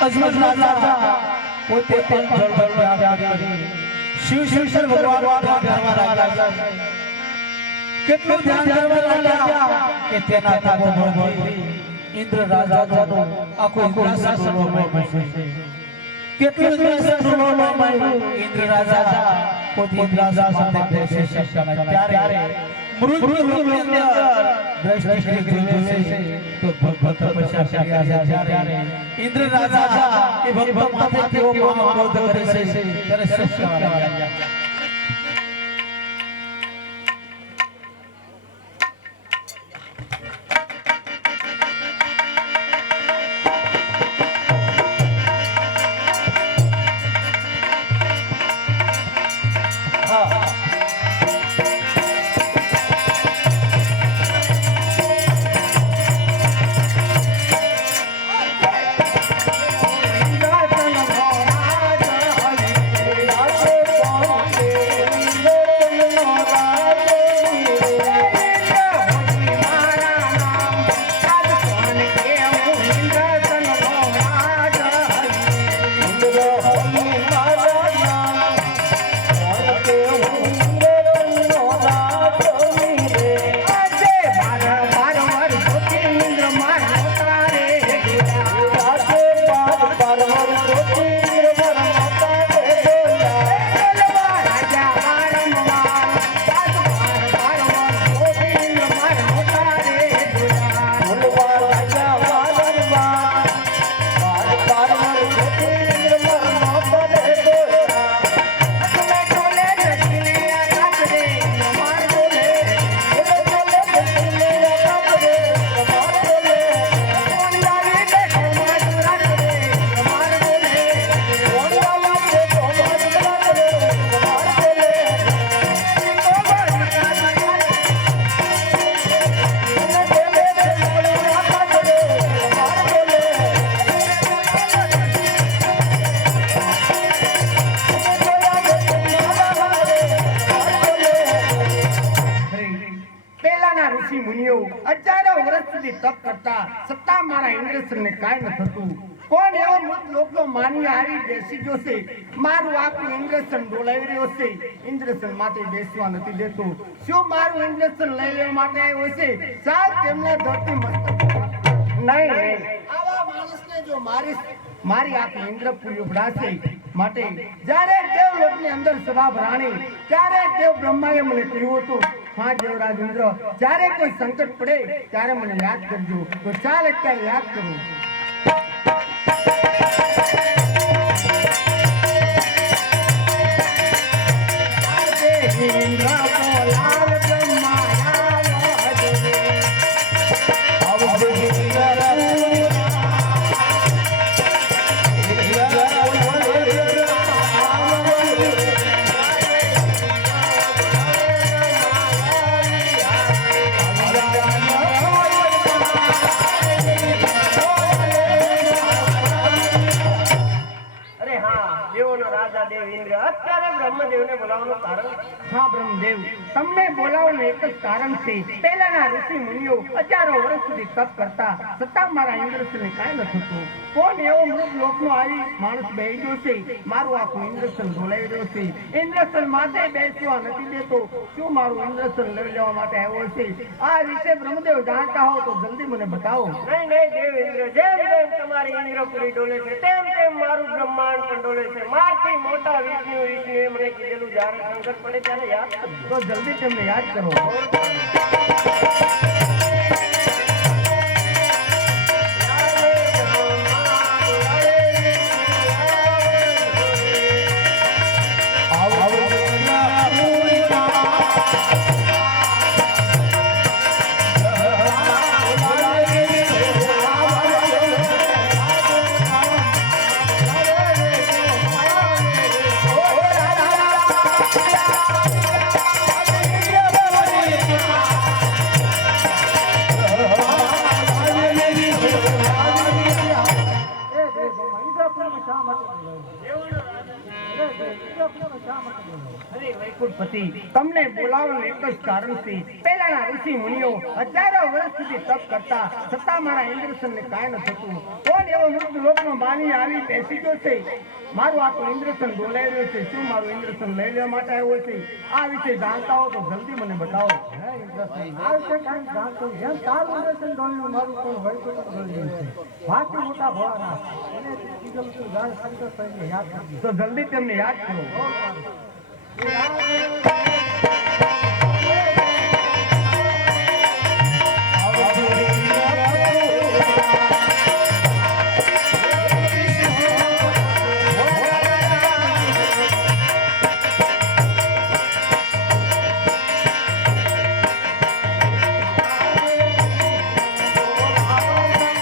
અજમત રાજા પોતે પણ જળ કરી શિવ શંકર ભગવાન ધ્યાનમાં રાખ્યા કેટલું ધ્યાન કરવા લાગ્યા કે તેના તપોબળથી ઇન્દ્ર રાજાનો આખો ઇન્દ્રાસન ડોલવામાં છે કેટલું ઇન્દ્રાસન ડોલવામાં ઇન્દ્ર રાજા પોતે ઇન્દ્રાસન સાથે બેસે શકતા ત્યારે મૃત્યુ લોકની અંદર દ્રષ્ટિ જોવે છે તો ભક્ત તપસ્યા કર્યા છે ત્યારે ઇન્દ્ર રાજા એ ભક્ત માથે તેઓ ક્રોધ કરે છે ત્યારે સૃષ્ટિ લાગ્યા તપ કરતા સત્તા મારા ઇન્દ્રસનને કાંઈ ન થતું કોણ એવો મત લોકનો માની આવી બેસી જોશે મારું આખું ઇન્દ્રસન ડોલાવી રહ્યો છે ઇન્દ્રસન માથે બેસવા નથી દેતો શું મારું ઇન્દ્રસન લઈ લેવા માટે આવ્યો છે સાહેબ તેમના ધરતી મસ્તક નહીં આવા માણસને જો મારી આખી ઇન્દ્રપુરી ઉભરાશે માટે જ્યારે દેવલોકની અંદર સભા ભરાણી ત્યારે દેવ બ્રહ્માએ મને કહ્યું હતું હા દેવરાજ ઇન્દ્ર જ્યારે કોઈ સંકટ પડે ત્યારે મને યાદ કરજો તો ચાલ અત્યારે યાદ કરું તમને બોલાવવાનું એક જ કારણ છે પહેલાના ઋષિ મુનિઓ હજારો વર્ષ સુધી તપ કરતા છતાં મારા ઇન્દ્રસનને કાંઈ ન થતું કોણ એવો મૃત લોકનો આવી માણસ બેસી છે મારું આખું ઇન્દ્રસન ઢોલાઈ રહ્યો છે ઇન્દ્રસન માથે બેસવા નથી દેતો શું મારું ઇન્દ્રસન લઈ લેવા માટે આવ્યો છે આ વિશે બ્રહ્મદેવ જાણતા હો તો જલ્દી મને બતાવો નહીં દેવ ઇન્દ્ર જેમ જેમ તમારી ઇન્દ્રપુરી ડોલે છે તેમ તેમ મારું બ્રહ્માંડ પણ ડોલે છે મારથી મોટા વિષ્ણુએ મને કીધેલું જ્યારે સંકટ પડે ત્યારે યાદ તો જલ્દી તેમને યાદ કરો મુકુટપતિ, તમને બોલાવવાનું એક જ કારણથી પહેલાના ઋષિ મુનિઓ હજારો વર્ષ સુધી તપ કરતા છતાં મારા ઇન્દ્રસનને કાંઈ ન થતું. કોણ એવો મૃત લોકનો માની આવી બેસી ગયો છે? મારું આખું ઇન્દ્રસન ડોલાઈ રહ્યું છે. શું મારું ઇન્દ્રસન લઈ લેવા માટે આવ્યો છે? આ વિશે જાણતા હો તો જલ્દી મને બતાવો. આ વિશે કાંઈ જાણતો નથી. જેમ તારું ઇન્દ્રસન ડોલ્યું, મારું કોઈ વળતું ડોલ્યું છે. બાકી મોટા ભોળાના એને કીધું તું જાણ શંકર કરીને યાદ કરજે. તો જલ્દી તેમને યાદ કરો.